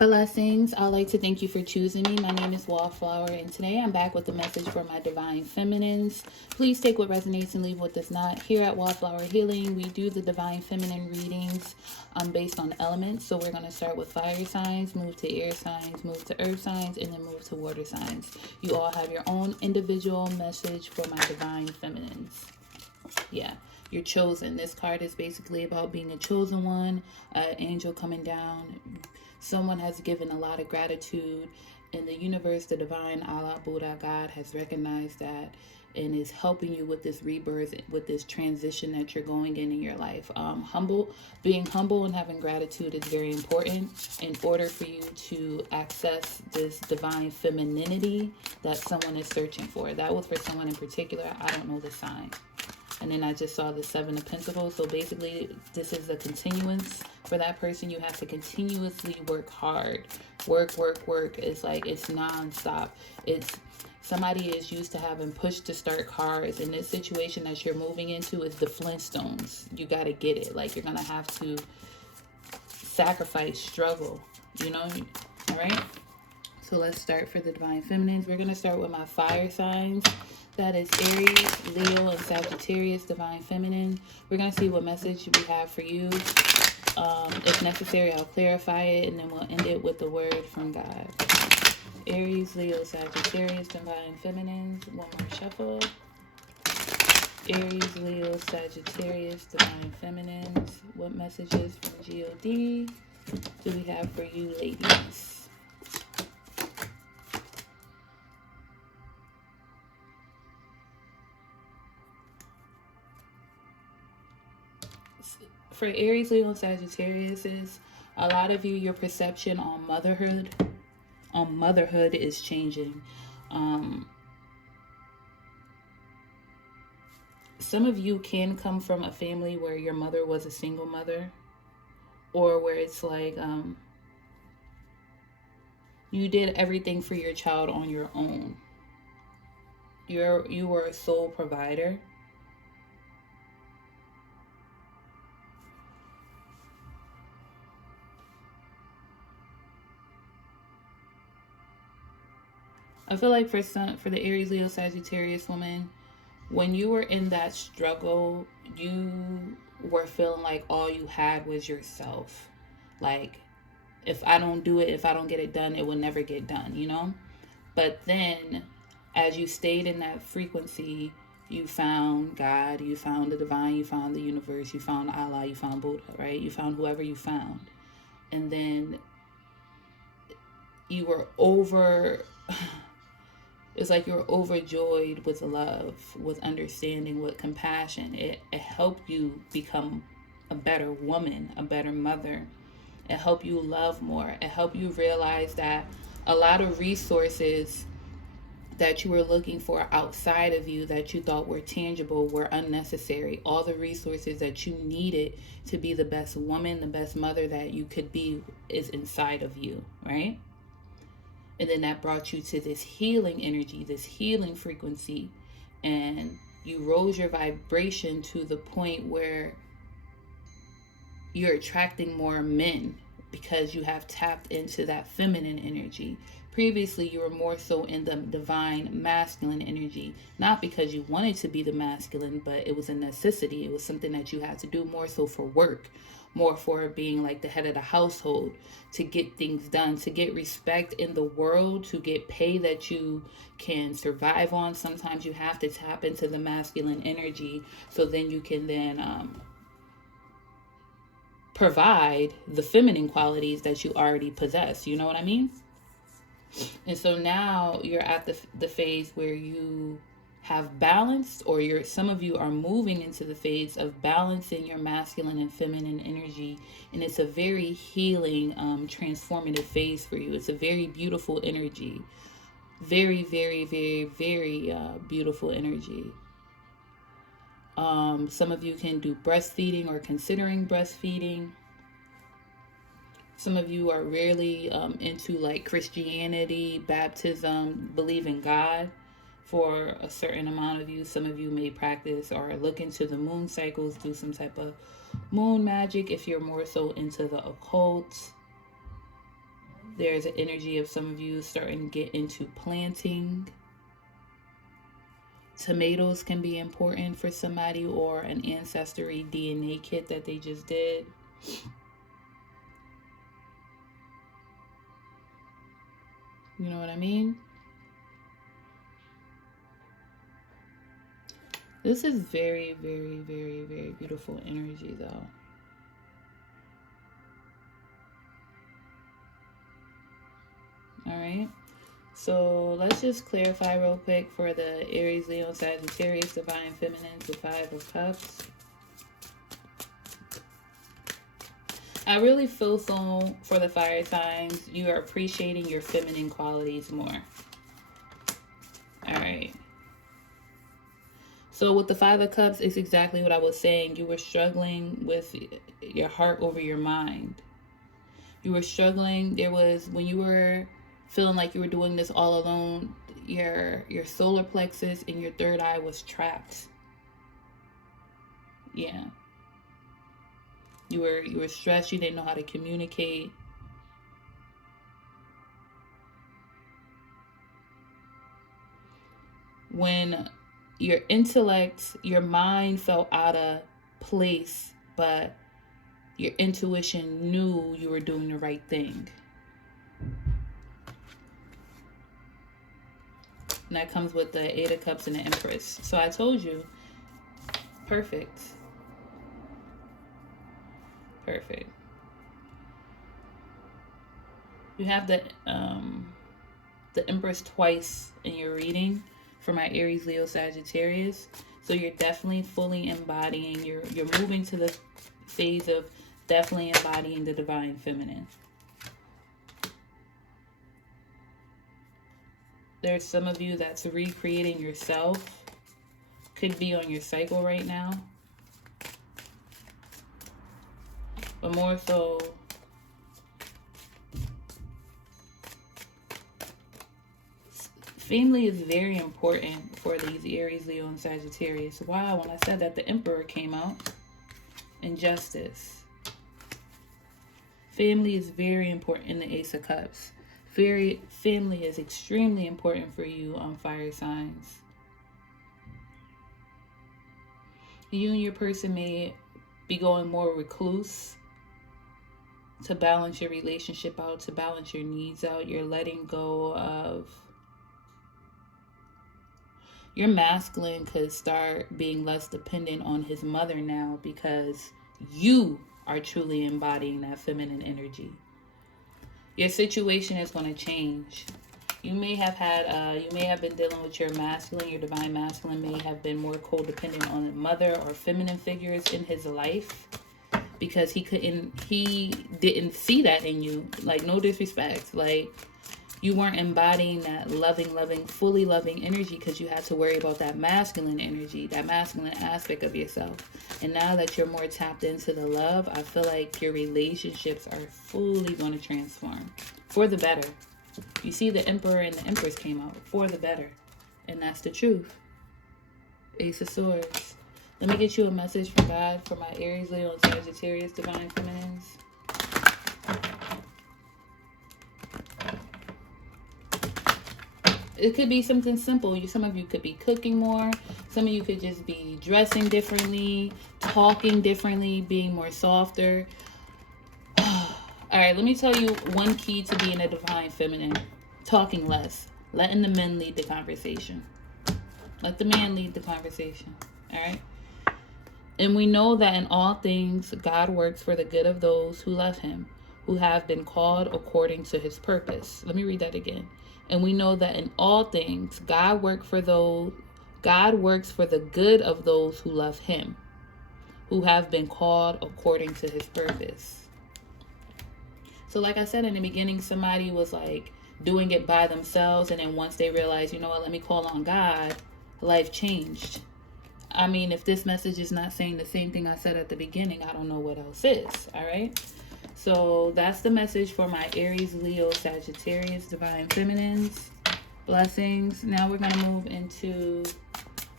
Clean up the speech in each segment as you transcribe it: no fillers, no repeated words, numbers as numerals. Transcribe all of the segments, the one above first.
Blessings. I'd like to thank you for choosing me. My name is Wallflower, and today I'm back with a message for my divine feminines. Please take what resonates and leave what does not. Here at Wallflower Healing, we do the divine feminine readings based on elements. So we're going to start with fire signs, move to air signs, move to earth signs, and then move to water signs. You all have your own individual message for my divine feminines. Yeah. You're chosen. This card is basically about being a chosen one, an angel coming down. Someone has given a lot of gratitude in the universe. The divine Allah, Buddha, God has recognized that and is helping you with this rebirth, with this transition that you're going in your life. Being humble and having gratitude is very important in order for you to access this divine femininity that someone is searching for. That was for someone in particular. I don't know the sign. And then I just saw the Seven of Pentacles. So basically, this is a continuance for that person. You have to continuously work hard. Work. It's like it's nonstop. It's somebody is used to having pushed to start cars. And this situation that you're moving into is the Flintstones. You got to get it. Like, you're going to have to sacrifice, struggle, all right? So let's start for the divine feminines. We're going to start with my fire signs. That is Aries, Leo, and Sagittarius, divine feminine. We're going to see what message we have for you. If necessary, I'll clarify it, and then we'll end it with the word from God. Aries, Leo, Sagittarius, divine feminines. One more shuffle. Aries, Leo, Sagittarius, divine feminines. What messages from God do we have for you, ladies? For Aries, Leo, and Sagittarius, is a lot of you, your perception on motherhood is changing. Some of you can come from a family where your mother was a single mother, or where it's like you did everything for your child on your own. You were a sole provider. I feel like for the Aries, Leo, Sagittarius woman, when you were in that struggle, you were feeling like all you had was yourself. Like, if I don't do it, if I don't get it done, it will never get done, But then, as you stayed in that frequency, you found God, you found the divine, you found the universe, you found Allah, you found Buddha, right? You found whoever you found. And then you were it's like you're overjoyed with love, with understanding, with compassion. It helped you become a better woman, a better mother. It helped you love more. It helped you realize that a lot of resources that you were looking for outside of you that you thought were tangible were unnecessary. All the resources that you needed to be the best woman, the best mother that you could be is inside of you, right? And then that brought you to this healing energy, this healing frequency. And you rose your vibration to the point where you're attracting more men because you have tapped into that feminine energy. Previously, you were more so in the divine masculine energy, not because you wanted to be the masculine, but it was a necessity. It was something that you had to do more so for work, more for being like the head of the household, to get things done, to get respect in the world, to get pay that you can survive on. Sometimes you have to tap into the masculine energy so then you can then provide the feminine qualities that you already possess. You know what I mean? And so now you're at the phase where you have balanced, or some of you are moving into the phase of balancing your masculine and feminine energy, and it's a very healing, transformative phase for you. It's a very beautiful energy, very, very, very, very beautiful energy. Some of you can do breastfeeding or considering breastfeeding. Some of you are really into like Christianity, baptism, believe in God for a certain amount of you. Some of you may practice or look into the moon cycles, do some type of moon magic if you're more so into the occult. There's an energy of some of you starting to get into planting. Tomatoes can be important for somebody, or an ancestry DNA kit that they just did. You know what I mean? This is very, very, very, very beautiful energy, though. All right. So let's just clarify real quick for the Aries, Leo, Sagittarius, Divine Feminines, the Five of Cups. I really feel so for the fire signs. You are appreciating your feminine qualities more. All right. So with the Five of Cups, it's exactly what I was saying. You were struggling with your heart over your mind. You were struggling. There was, when you were feeling like you were doing this all alone, your solar plexus and your third eye was trapped. Yeah. You were stressed. You didn't know how to communicate. When your intellect, your mind felt out of place, but your intuition knew you were doing the right thing. And that comes with the Eight of Cups and the Empress. So I told you, perfect. Perfect. You have the Empress twice in your reading for my Aries, Leo, Sagittarius. So you're definitely fully embodying, you're moving to the phase of definitely embodying the Divine Feminine. There's some of you that's recreating yourself. Could be on your cycle right now. But more so, family is very important for these Aries, Leo, and Sagittarius. Wow, when I said that, the Emperor came out. And Justice. Family is very important in the Ace of Cups. Family is extremely important for you on fire signs. You and your person may be going more recluse to balance your relationship out, to balance your needs out. You're letting go of... Your masculine could start being less dependent on his mother now because you are truly embodying that feminine energy. Your situation is going to change. You may have been dealing with your masculine, your divine masculine may have been more codependent on a mother or feminine figures in his life because he didn't see that in you. Like, no disrespect. Like, you weren't embodying that loving, fully loving energy because you had to worry about that masculine energy, that masculine aspect of yourself. And now that you're more tapped into the love, I feel like your relationships are fully going to transform for the better. You see, the Emperor and the Empress came out for the better. And that's the truth. Ace of Swords. Let me get you a message from God for my Aries, Leo, and Sagittarius Divine Feminines. It could be something simple. Some of you could be cooking more. Some of you could just be dressing differently, talking differently, being more softer. All right, let me tell you one key to being a divine feminine. Talking less. Letting the men lead the conversation. Let the man lead the conversation. All right? And we know that in all things, God works for the good of those who love him, who have been called according to his purpose. Let me read that again. And we know that in all things, God works for the good of those who love him, who have been called according to his purpose. So like I said in the beginning, somebody was like doing it by themselves. And then once they realized, you know what, let me call on God, life changed. I mean, if this message is not saying the same thing I said at the beginning, I don't know what else is. All right. So that's the message for my Aries, Leo, Sagittarius, Divine Feminines. Blessings. Now we're going to move into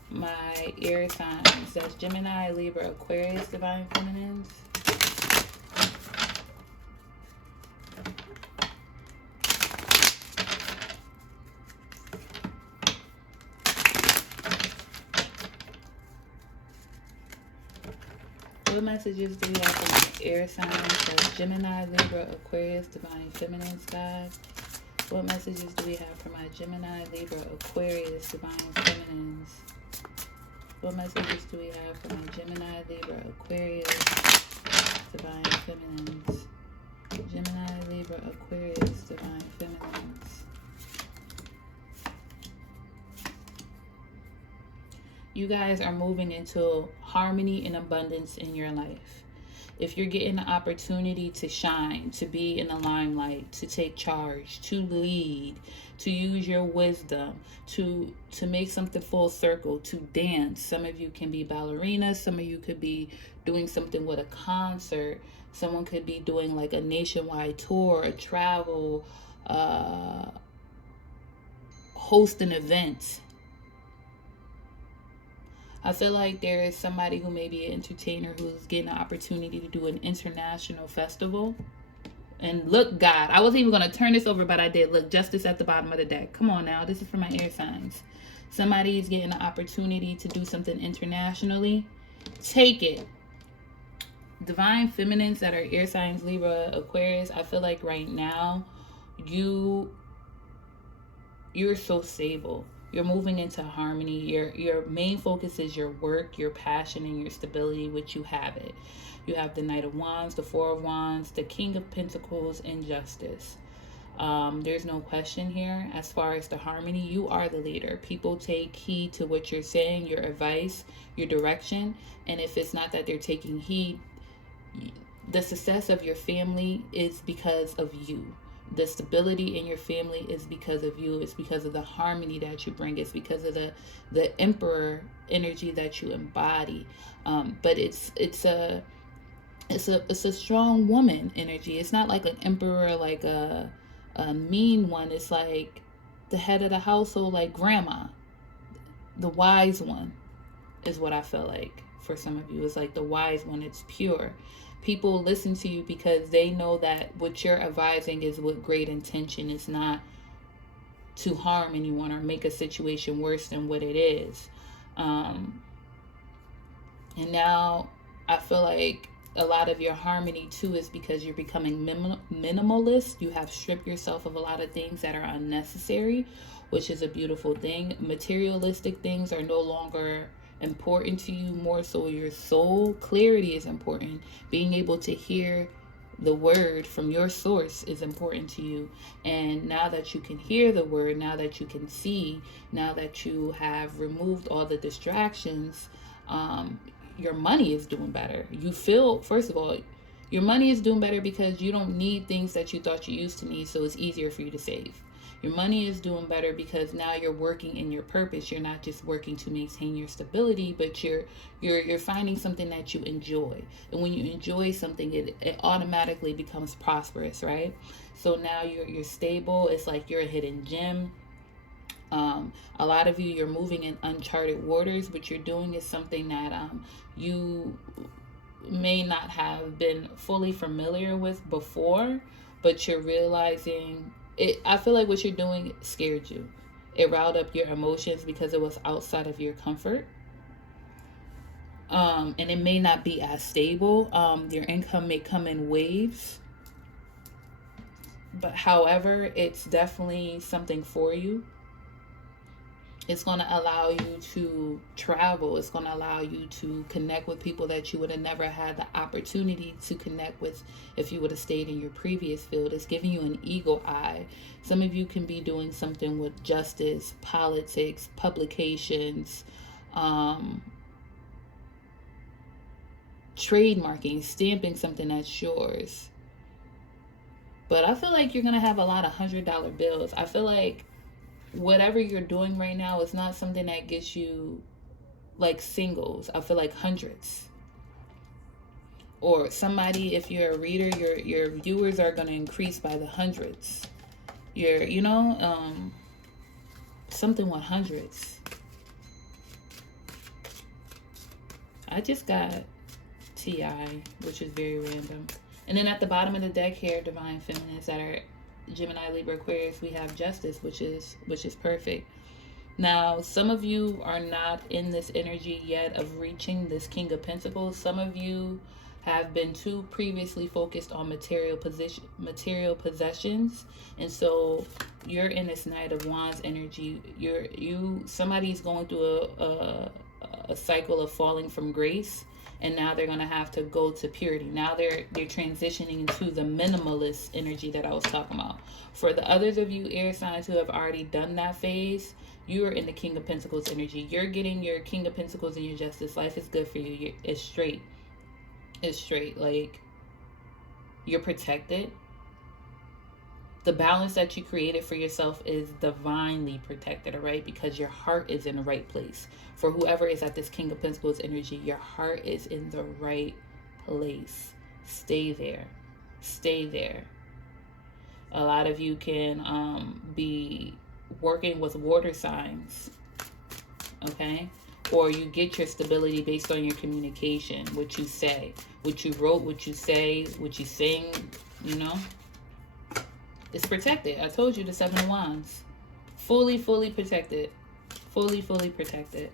my air signs. That's Gemini, Libra, Aquarius, Divine Feminines. What messages do we have from air signs? So Gemini, Libra, Aquarius, Divine Feminines, guys. What messages do we have for my Gemini, Libra, Aquarius, Divine Feminines? What messages do we have for my Gemini, Libra, Aquarius, Divine Feminines? Gemini, Libra, Aquarius, Divine Feminines. You guys are moving into harmony and abundance in your life. If you're getting the opportunity to shine, to be in the limelight, to take charge, to lead, to use your wisdom, to make something full circle, to dance. Some of you can be ballerinas. Some of you could be doing something with a concert. Someone could be doing like a nationwide tour, a travel, host an event. I feel like there is somebody who may be an entertainer who's getting an opportunity to do an international festival. And look, God, I wasn't even going to turn this over, but I did. Look, justice at the bottom of the deck. Come on now. This is for my air signs. Somebody is getting an opportunity to do something internationally. Take it. Divine Feminines that are air signs, Libra, Aquarius. I feel like right now, you're so stable. You're moving into harmony. Your main focus is your work, your passion, and your stability, which you have it. You have the Knight of Wands, the Four of Wands, the King of Pentacles, and Justice. There's no question here. As far as the harmony, you are the leader. People take heed to what you're saying, your advice, your direction. And if it's not that they're taking heed, the success of your family is because of you. The stability in your family is because of you. It's because of the harmony that you bring. It's because of the emperor energy that you embody. But it's a strong woman energy. It's not like an emperor, like a mean one. It's like the head of the household, like grandma, the wise one, is what I feel like for some of you. It's like the wise one. It's pure. People listen to you because they know that what you're advising is with great intention. It's not to harm anyone or make a situation worse than what it is. And now I feel like a lot of your harmony too is because you're becoming minimalist. You have stripped yourself of a lot of things that are unnecessary, which is a beautiful thing. Materialistic things are no longer important to you. More so your soul. Clarity is important. Being able to hear the word from your source is important to you. And now that you can hear the word, now that you can see, now that you have removed all the distractions, your money is doing better. You feel, first of all, your money is doing better because you don't need things that you thought you used to need, so it's easier for you to save. Your money is doing better because now you're working in your purpose. You're not just working to maintain your stability, but you're finding something that you enjoy. And when you enjoy something, it automatically becomes prosperous, right? So now you're stable. It's like you're a hidden gem. A lot of you're moving in uncharted waters. What you're doing is something that you may not have been fully familiar with before, but you're realizing it. I feel like what you're doing scared you. It riled up your emotions because it was outside of your comfort. And it may not be as stable. Your income may come in waves. But however, it's definitely something for you. It's going to allow you to travel. It's going to allow you to connect with people that you would have never had the opportunity to connect with if you would have stayed in your previous field. It's giving you an eagle eye. Some of you can be doing something with justice, politics, publications, trademarking, stamping something that's yours. But I feel like you're going to have a lot of $100 bills. I feel like whatever you're doing right now is not something that gets you like singles. I feel like hundreds. Or somebody, if you're a reader, your viewers are going to increase by the hundreds. Something with hundreds. I just got TI, which is very random. And then at the bottom of the deck here, Divine Feminines that are Gemini, Libra, Aquarius, we have Justice, which is perfect. Now, some of you are not in this energy yet of reaching this King of Pentacles. Some of you have been too previously focused on material possessions, and so you're in this Knight of Wands energy. Somebody's going through a cycle of falling from grace, and now they're going to have to go to purity. Now they're transitioning into the minimalist energy that I was talking about. For the others of you air signs who have already done that phase, you are in the King of Pentacles energy. You're getting your King of Pentacles in your justice. Life is good for you. It's straight. It's straight. Like, you're protected. The balance that you created for yourself is divinely protected, all right? Because your heart is in the right place. For whoever is at this King of Pentacles energy, your heart is in the right place. Stay there. Stay there. A lot of you can be working with water signs, okay? Or you get your stability based on your communication, what you say, what you wrote, what you say, what you sing, you know? It's protected. I told you, the Seven of Wands. Fully protected. Fully protected.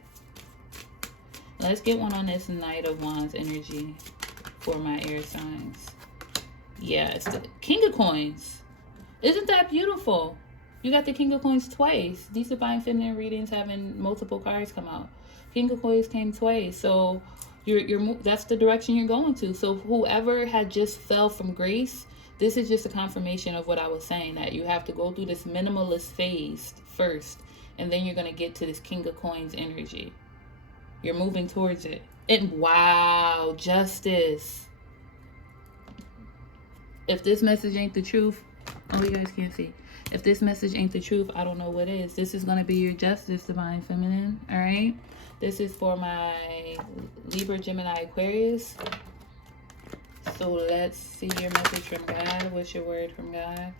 Let's get one on this Knight of Wands energy for my air signs. Yeah, it's the King of Coins. Isn't that beautiful? You got the King of Coins twice. These Divine Feminine readings having multiple cards come out. King of Coins came twice. So that's the direction you're going to. So whoever had just fell from grace, this is just a confirmation of what I was saying, that you have to go through this minimalist phase first, and then you're going to get to this King of Coins energy. You're moving towards it. And wow, justice. If this message ain't the truth, oh, you guys can't see. If this message ain't the truth, I don't know what is. This is going to be your justice, Divine Feminine, all right? This is for my Libra, Gemini, Aquarius. So let's see your message from God. What's your word from God?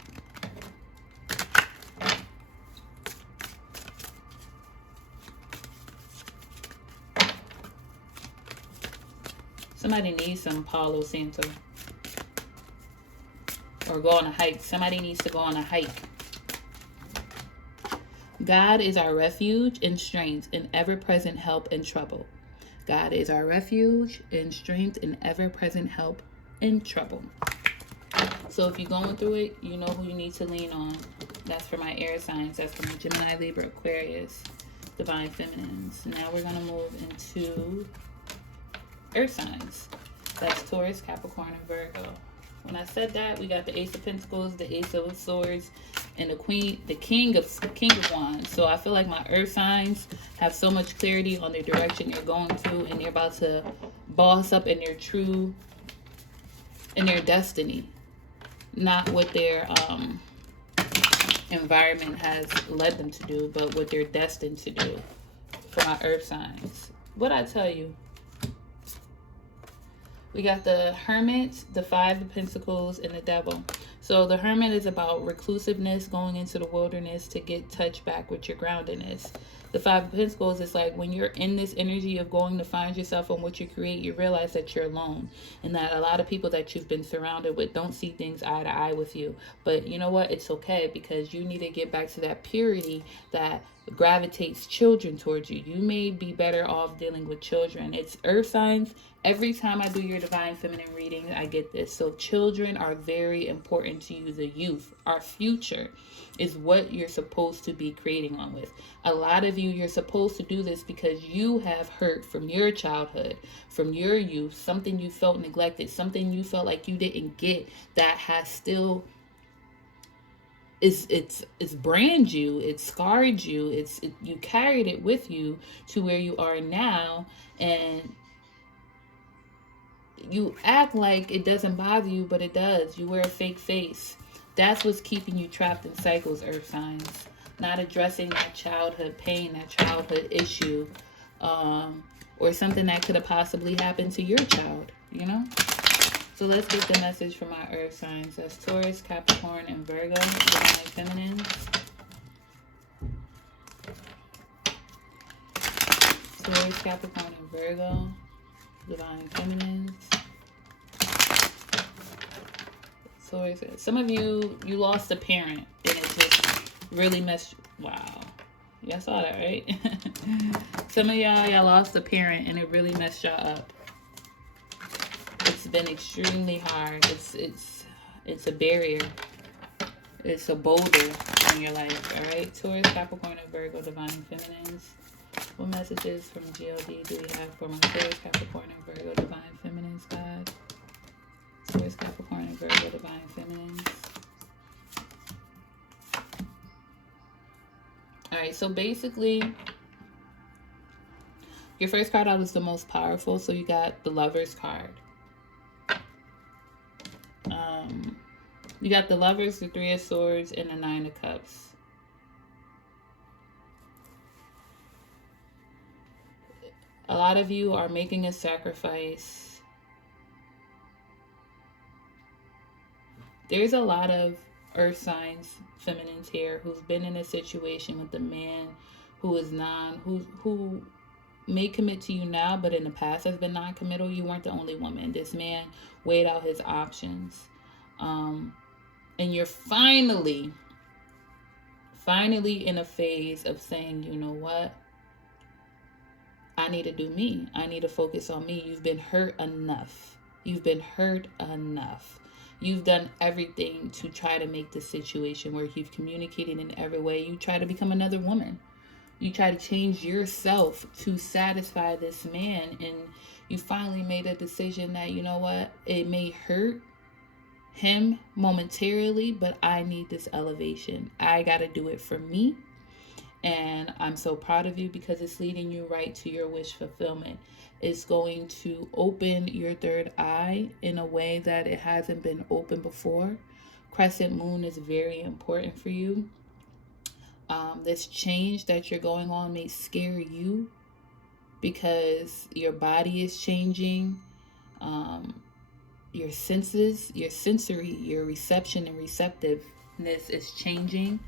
Somebody needs some Palo Santo. Or go on a hike. Somebody needs to go on a hike. God is our refuge and strength and ever-present help in trouble. God is our refuge and strength and ever-present help in trouble. So if you're going through it, you know who you need to lean on. That's for my air signs. That's for my Gemini, Libra, Aquarius, Divine Feminines. Now we're going to move into earth signs. That's Taurus, Capricorn, and Virgo. When I said that, we got the Ace of Pentacles, the Ace of Swords, and the King of Wands. So I feel like my earth signs have so much clarity on the direction you're going to, and you're about to boss up in their destiny, not what their environment has led them to do, but what they're destined to do. For my earth signs, what I tell you, we got the Hermit, the Five of Pentacles, and the Devil. So the Hermit is about reclusiveness, going into the wilderness to get touched back with your groundedness. The Five of Pentacles is like when you're in this energy of going to find yourself on what you create, you realize that you're alone, and that a lot of people that you've been surrounded with don't see things eye to eye with you. But you know what? It's okay, because you need to get back to that purity that gravitates children towards you. You may be better off dealing with children. It's earth signs. Every time I do your Divine Feminine reading, I get this. So children are very important to you. The youth, our future, is what you're supposed to be creating on with. A lot of you, you're supposed to do this because you have hurt from your childhood, from your youth, something you felt neglected, something you felt like you didn't get, that has still it's brand you, it scarred you, you carried it with you to where you are now, and you act like it doesn't bother you, but it does. You wear a fake face. That's what's keeping you trapped in cycles, earth signs. Not addressing that childhood pain, that childhood issue, or something that could have possibly happened to your child, you know? So let's get the message from my earth signs. That's Taurus, Capricorn, and Virgo, Divine Feminine. Taurus, Capricorn, and Virgo, Divine Feminine. Taurus. Some of you lost a parent, and it just really messed. Wow. Y'all saw that, right? Some of y'all lost a parent and it really messed y'all up. It's been extremely hard. It's a barrier. It's a boulder in your life. All right, Taurus, Capricorn, and Virgo, divine feminines. What messages from GLD do we have for my Taurus, Capricorn, and Virgo, divine feminines, God? Taurus, Capricorn, and Virgo, divine feminines. All right, so basically, your first card out is the most powerful. So you got the Lover's card. You got the Lovers, the Three of Swords, and the Nine of Cups. A lot of you are making a sacrifice. There's a lot of earth signs, feminines here, who's been in a situation with a man who is who may commit to you now, but in the past has been non-committal. You weren't the only woman. This man weighed out his options. And you're finally in a phase of saying, you know what? I need to do me. I need to focus on me. You've been hurt enough. You've been hurt enough. You've done everything to try to make the situation work. You've communicated in every way. You try to become another woman. You try to change yourself to satisfy this man. And you finally made a decision that, you know what? It may hurt him momentarily, but I need this elevation. I got to do it for me. And I'm so proud of you because it's leading you right to your wish fulfillment. It's going to open your third eye in a way that it hasn't been open before. Crescent moon is very important for you. This change that you're going on may scare you because your body is changing. Your senses, your sensory, your reception and receptiveness is changing.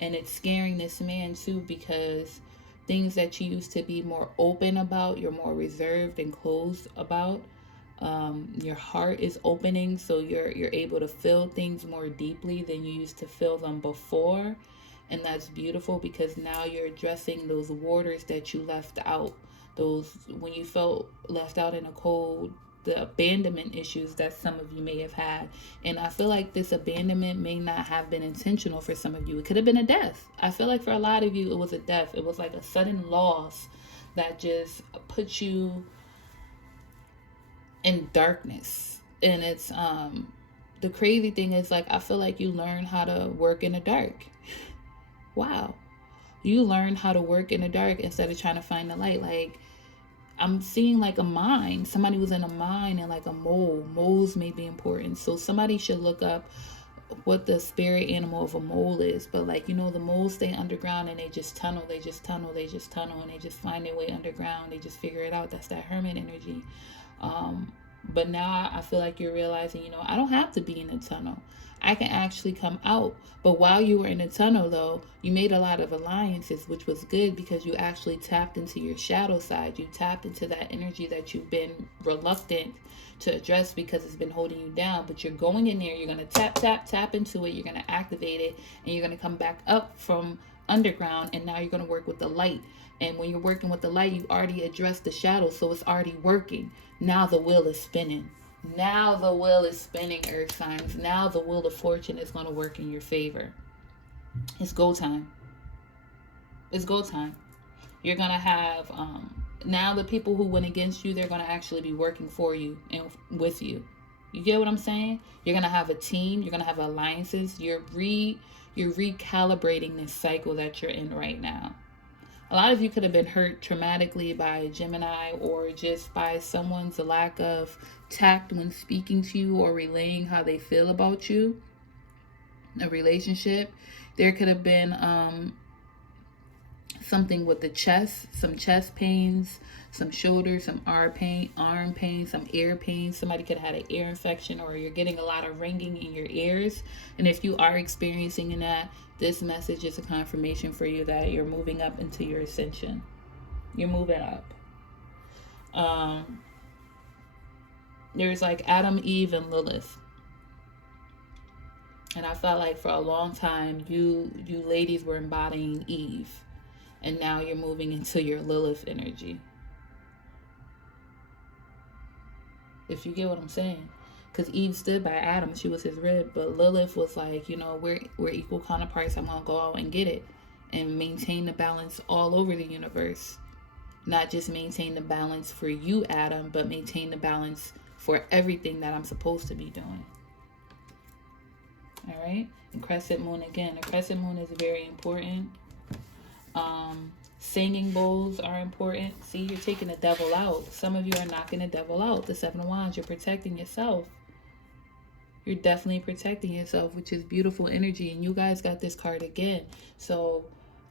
And it's scaring this man too because things that you used to be more open about, you're more reserved and closed about. Your heart is opening, so you're able to feel things more deeply than you used to feel them before. And that's beautiful because now you're addressing those waters that you left out. Those, when you felt left out in the cold, the abandonment issues that some of you may have had. And I feel like this abandonment may not have been intentional for some of you. It could have been a death. I feel like for a lot of you, it was a death. It was like a sudden loss that just put you in darkness. And it's, the crazy thing is, like, I feel like you learn how to work in the dark. Wow. You learn how to work in the dark instead of trying to find the light. Like, I'm seeing like a mine. Somebody was in a mine and like a mole. Moles may be important. So somebody should look up what the spirit animal of a mole is. But like, you know, the moles stay underground and they just tunnel, and they just find their way underground. They just figure it out. That's that hermit energy. But now I feel like you're realizing, you know, I don't have to be in a tunnel. I can actually come out. But while you were in the tunnel, though, you made a lot of alliances, which was good because you actually tapped into your shadow side. You tapped into that energy that you've been reluctant to address because it's been holding you down. But you're going in there. You're going to tap into it. You're going to activate it. And you're going to come back up from underground. And now you're going to work with the light. And when you're working with the light, you already addressed the shadow. So it's already working. Now the wheel is spinning. Now the wheel is spinning, earth signs. Now the wheel of fortune is going to work in your favor. It's go time. It's go time. You're going to have, now the people who went against you, they're going to actually be working for you and with you. You get what I'm saying? You're going to have a team. You're going to have alliances. You're recalibrating this cycle that you're in right now. A lot of you could have been hurt traumatically by a Gemini or just by someone's lack of tact when speaking to you or relaying how they feel about you. A relationship. There could have been something with the chest, some chest pains, some shoulder, some arm pain, some ear pain. Somebody could have had an ear infection, or you're getting a lot of ringing in your ears. And if you are experiencing that, this message is a confirmation for you that you're moving up into your ascension. You're moving up. There's like Adam, Eve, and Lilith. And I felt like for a long time, you ladies were embodying Eve. And now you're moving into your Lilith energy. If you get what I'm saying. Because Eve stood by Adam, she was his rib, but Lilith was like, you know, we're equal counterparts. I'm gonna go out and get it and maintain the balance all over the universe. Not just maintain the balance for you, Adam, but maintain the balance for everything that I'm supposed to be doing. All right. And crescent moon again. A crescent moon is very important. Singing bowls are important. See, you're taking the devil out. Some of you are knocking the devil out. The Seven of Wands, you're protecting yourself. You're definitely protecting yourself, which is beautiful energy. And you guys got this card again. So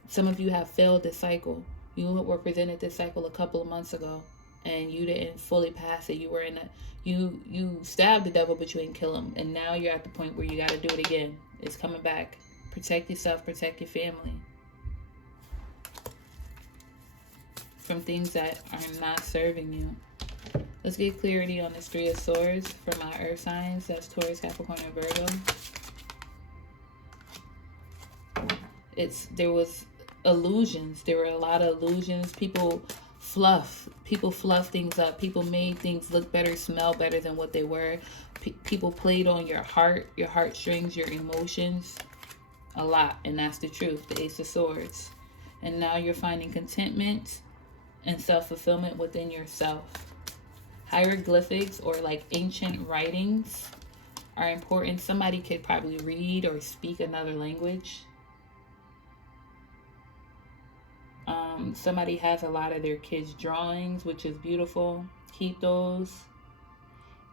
some of you have failed this cycle. You were presented this cycle a couple of months ago, and you didn't fully pass it. You were in a you stabbed the devil, but you didn't kill him. And now you're at the point where you got to do it again. It's coming back. Protect yourself. Protect your family from things that are not serving you. Let's get clarity on this Three of Swords for my earth signs. That's Taurus, Capricorn, and Virgo. There was illusions. There were a lot of illusions. People fluff things up. People made things look better, smell better than what they were. People played on your heart, your heartstrings, your emotions a lot. And that's the truth. The Ace of Swords. And now you're finding contentment and self-fulfillment within yourself. Hieroglyphics, or like ancient writings, are important. Somebody could probably read or speak another language. Somebody has a lot of their kids' drawings, which is beautiful. Keep those.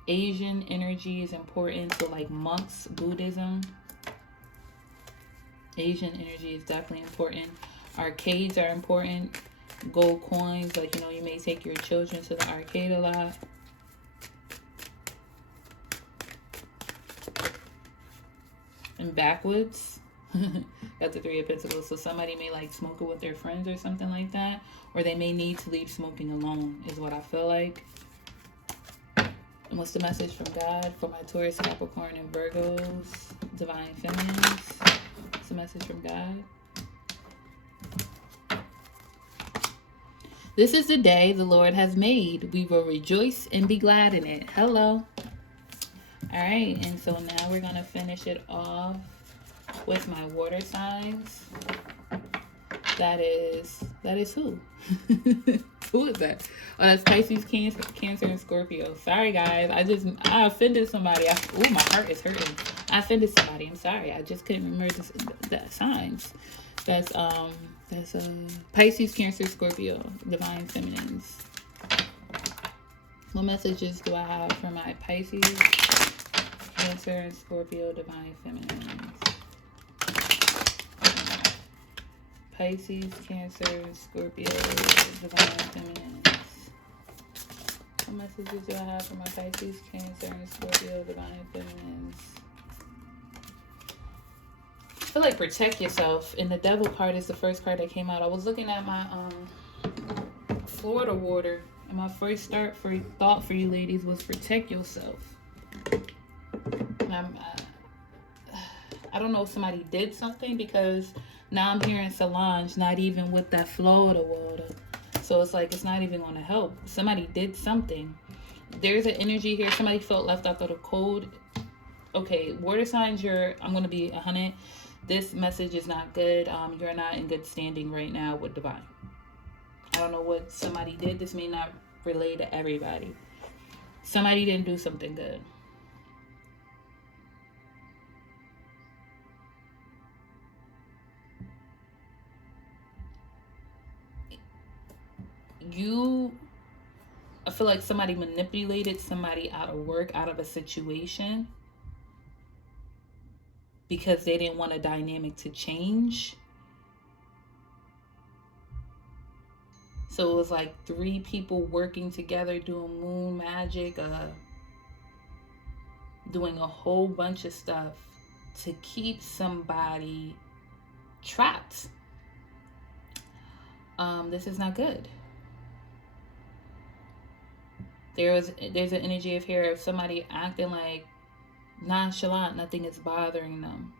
Asian energy is important. So like monks, Buddhism. Asian energy is definitely important. Arcades are important. Gold coins, like, you know, you may take your children to the arcade a lot. And backwoods, got the Three of Pentacles. So somebody may like smoke it with their friends or something like that, or they may need to leave smoking alone, is what I feel like. And what's the message from God for my Taurus, Capricorn, and Virgos, Divine Feminines? What's the message from God? This is the day the Lord has made. We will rejoice and be glad in it. Hello. All right. And so now we're going to finish it off with my water signs. That is who? Who is that? Oh, that's Pisces, Cancer, and Scorpio. Sorry, guys. I offended somebody. My heart is hurting. I offended somebody. I'm sorry. I just couldn't remember the signs. That's Pisces, Cancer, Scorpio, Divine Feminines. What messages do I have for my Pisces, Cancer, and Scorpio, Divine Feminines? Pisces, Cancer, Scorpio, Divine Feminines. What messages do I have for my Pisces, Cancer, and Scorpio, Divine Feminines? I feel like protect yourself. And the Devil card is the first card that came out. I was looking at my Florida water, and my first thought for you ladies was protect yourself. And I don't know if somebody did something, because now I'm hearing Solange not even with that Florida water. So it's like it's not even going to help. Somebody did something. There's an energy here. Somebody felt left out of the cold. Okay, water signs, I'm going to be 100. This message is not good. You're not in good standing right now with Divine. I don't know what somebody did. This may not relate to everybody. Somebody didn't do something good. I feel like somebody manipulated somebody out of work, out of a situation, because they didn't want a dynamic to change. So it was like 3 people working together, doing moon magic, doing a whole bunch of stuff to keep somebody trapped. This is not good. There's an energy of here of somebody acting like nonchalant, nothing is bothering them,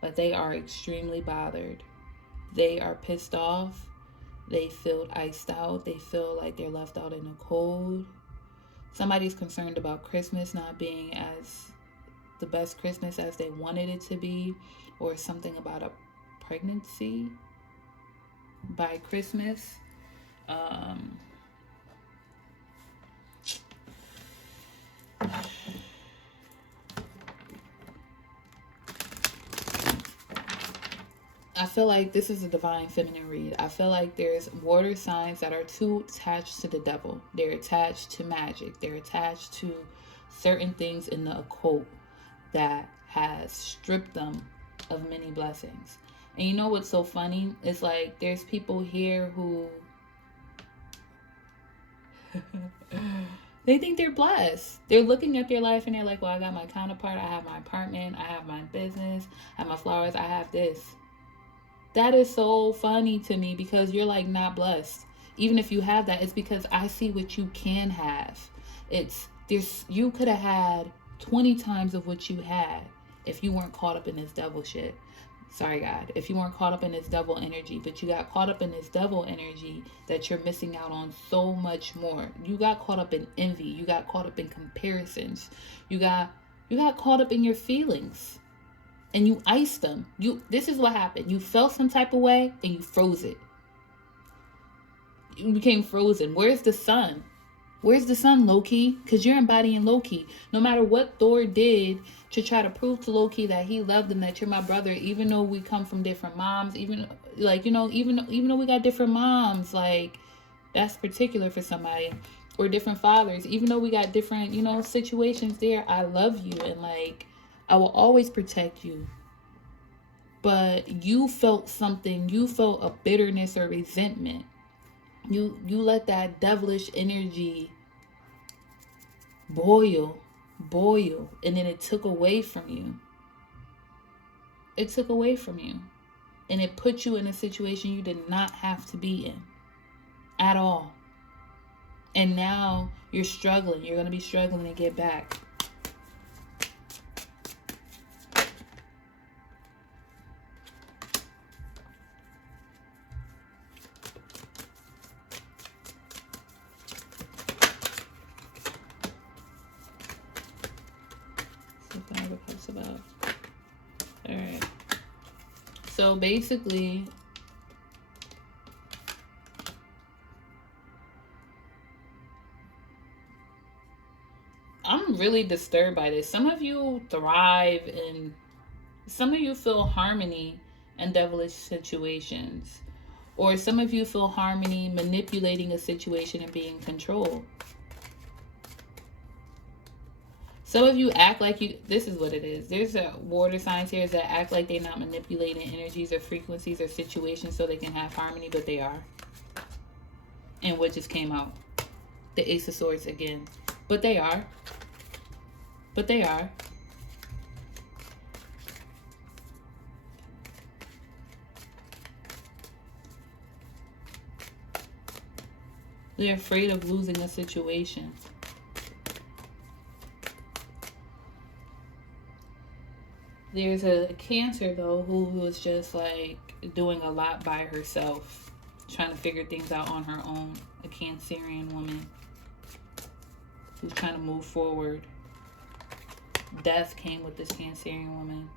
but they are extremely bothered. They are pissed off. They feel iced out. They feel like they're left out in the cold. Somebody's concerned about Christmas not being as the best Christmas as they wanted it to be, or something about a pregnancy by Christmas. I feel like this is a divine feminine read. I feel like there's water signs that are too attached to the devil. They're attached to magic. They're attached to certain things in the occult that has stripped them of many blessings. And you know what's so funny? It's like there's people here who they think they're blessed. They're looking at their life and they're like, well, I got my counterpart, I have my apartment, I have my business, I have my flowers, I have this. That is so funny to me, because you're like not blessed. Even if you have that, it's because I see what you can have. You could have had 20 times of what you had if you weren't caught up in this devil shit. Sorry, God. If you weren't caught up in this devil energy, but you got caught up in this devil energy that you're missing out on so much more. You got caught up in envy. You got caught up in comparisons. You got caught up in your feelings. And you iced them. This is what happened. You felt some type of way and you froze it. You became frozen. Where's the sun? Where's the sun, Loki? Because you're embodying Loki. No matter what Thor did to try to prove to Loki that he loved him, that you're my brother, even though we come from different moms, even though we got different moms, like that's particular for somebody, or different fathers, even though we got different, situations there, I love you and like I will always protect you. But you felt something, you felt a bitterness or resentment. You let that devilish energy boil, and then it took away from you. It took away from you. And it put you in a situation you did not have to be in at all. And now you're struggling. You're going to be struggling to get back. Alright. So basically, I'm really disturbed by this. Some of you thrive and some of you feel harmony in devilish situations. Or some of you feel harmony manipulating a situation and being controlled. Some of you act like this is what it is. There's water signs here that act like they're not manipulating energies or frequencies or situations so they can have harmony, but they are. And what just came out? The Ace of Swords again. But they are. But they are. They're afraid of losing a situation. There's a Cancer, though, who was just, like, doing a lot by herself. Trying to figure things out on her own. A Cancerian woman who's trying to move forward. Death came with this Cancerian woman.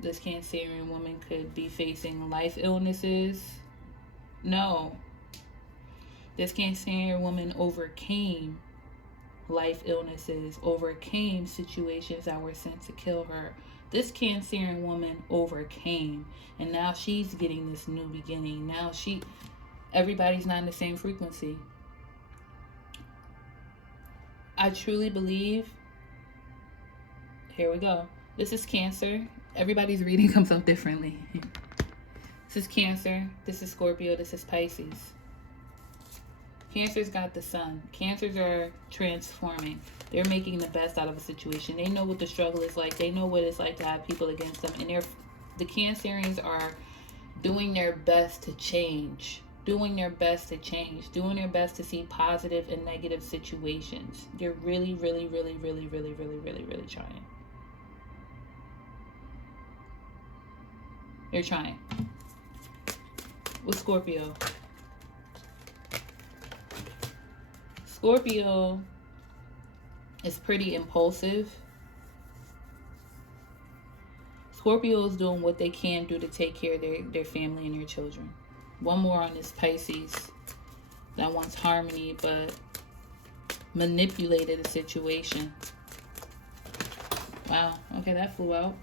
This Cancerian woman could be facing life illnesses. No. This Cancerian woman overcame life illnesses, overcame situations that were sent to kill her. This Cancerian woman overcame, and now she's getting this new beginning. Now everybody's not in the same frequency. I truly believe, here we go. This is Cancer. Everybody's reading comes out differently. This is Cancer. This is Scorpio. This is Pisces. Cancer's got the sun. Cancers are transforming. They're making the best out of a situation. They know what the struggle is like. They know what it's like to have people against them. And the Cancerians are doing their best to change. Doing their best to change. Doing their best to see positive and negative situations. They're really, really, really, really, really, really, really, really trying. They're trying. with Scorpio. Scorpio is pretty impulsive. Scorpio is doing what they can do to take care of their family and their children. One more on this Pisces that wants harmony but manipulated the situation. Wow. Okay, that flew out.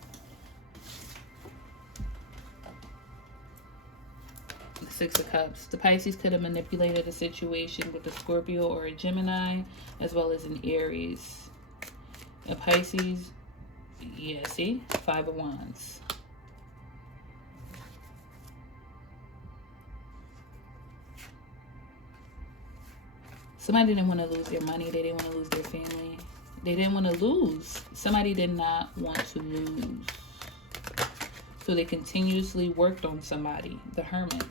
The Six of Cups. The Pisces could have manipulated a situation with a Scorpio or a Gemini, as well as an Aries. A Pisces, yeah, see? Five of Wands. Somebody didn't want to lose their money. They didn't want to lose their family. They didn't want to lose. Somebody did not want to lose. So they continuously worked on somebody. The Hermit.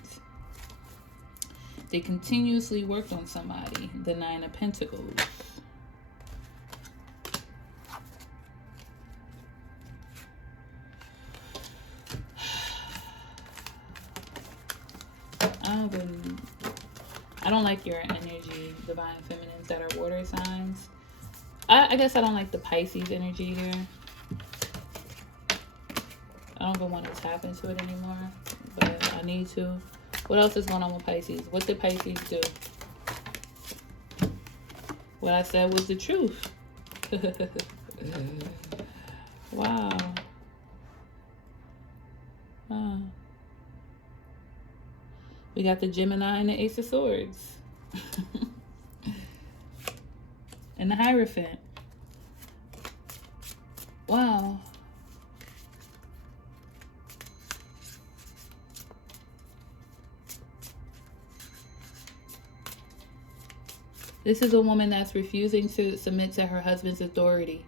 They continuously worked on somebody. The Nine of Pentacles. I don't like your energy, divine feminines that are water signs. I guess I don't like the Pisces energy here. I don't even want to tap into it anymore, but I need to. What else is going on with Pisces? What did Pisces do? What I said was the truth. Wow. Wow. We got the Gemini and the Ace of Swords. And the Hierophant. Wow. This is a woman that's refusing to submit to her husband's authority.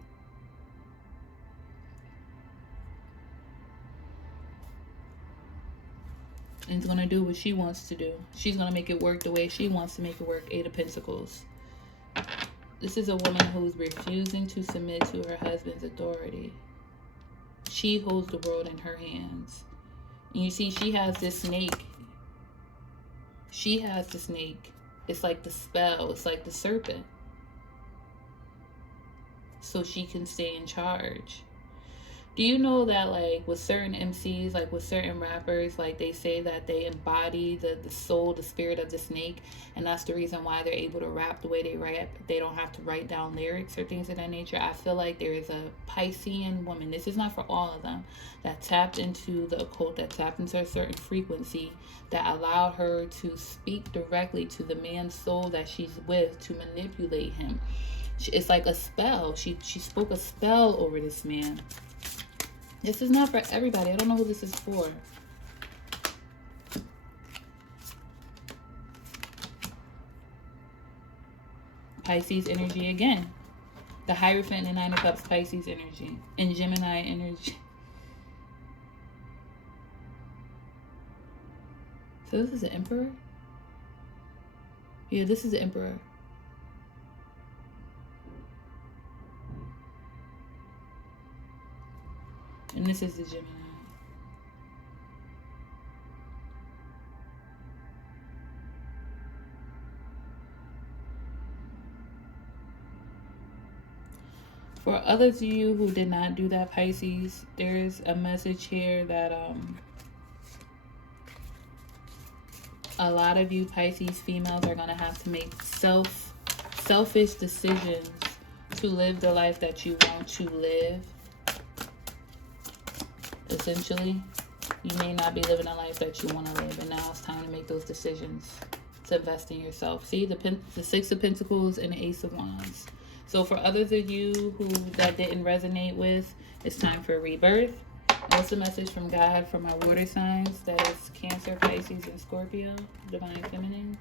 And is going to do what she wants to do. She's going to make it work the way she wants to make it work. Eight of Pentacles. This is a woman who's refusing to submit to her husband's authority. She holds the world in her hands. And you see, she has this snake. She has the snake. It's like the spell. It's like the serpent. So she can stay in charge. Do you know that, like, with certain MCs, like with certain rappers, like they say that they embody the soul, the spirit of the snake, and that's the reason why they're able to rap the way they rap. They don't have to write down lyrics or things of that nature. I feel like there is a Piscean woman, this is not for all of them, that tapped into the occult, that tapped into a certain frequency that allowed her to speak directly to the man's soul that she's with to manipulate him. It's like a spell. She spoke a spell over this man. This is not for everybody. I don't know who this is for. Pisces energy again. The Hierophant and Nine of Cups, Pisces energy. And Gemini energy. So this is the Emperor? Yeah, this is the Emperor. And this is the Gemini. For others of you who did not do that, Pisces, there's a message here that a lot of you Pisces females are going to have to make selfish decisions to live the life that you want to live. Essentially, you may not be living a life that you want to live, and now it's time to make those decisions to invest in yourself. See, the Six of Pentacles and the Ace of Wands. So for others of you who that didn't resonate with, it's time for a rebirth. What's the message from God for my water signs? That is Cancer, Pisces, and Scorpio, divine feminines.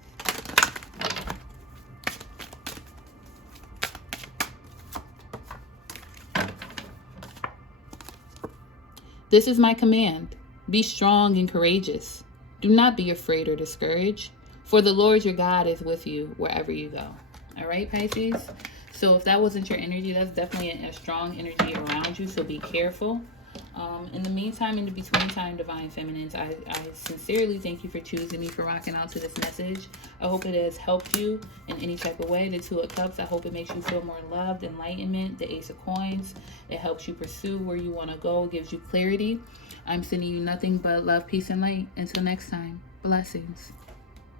This is my command. Be strong and courageous. Do not be afraid or discouraged, for the Lord your God is with you wherever you go. All right, Pisces? So if that wasn't your energy, that's definitely a strong energy around you, so be careful. In the meantime, in the between time, Divine Feminines, I sincerely thank you for choosing me, for rocking out to this message. I hope it has helped you in any type of way. The Two of Cups, I hope it makes you feel more loved, enlightenment. The Ace of Coins, it helps you pursue where you want to go, gives you clarity. I'm sending you nothing but love, peace, and light. Until next time, blessings.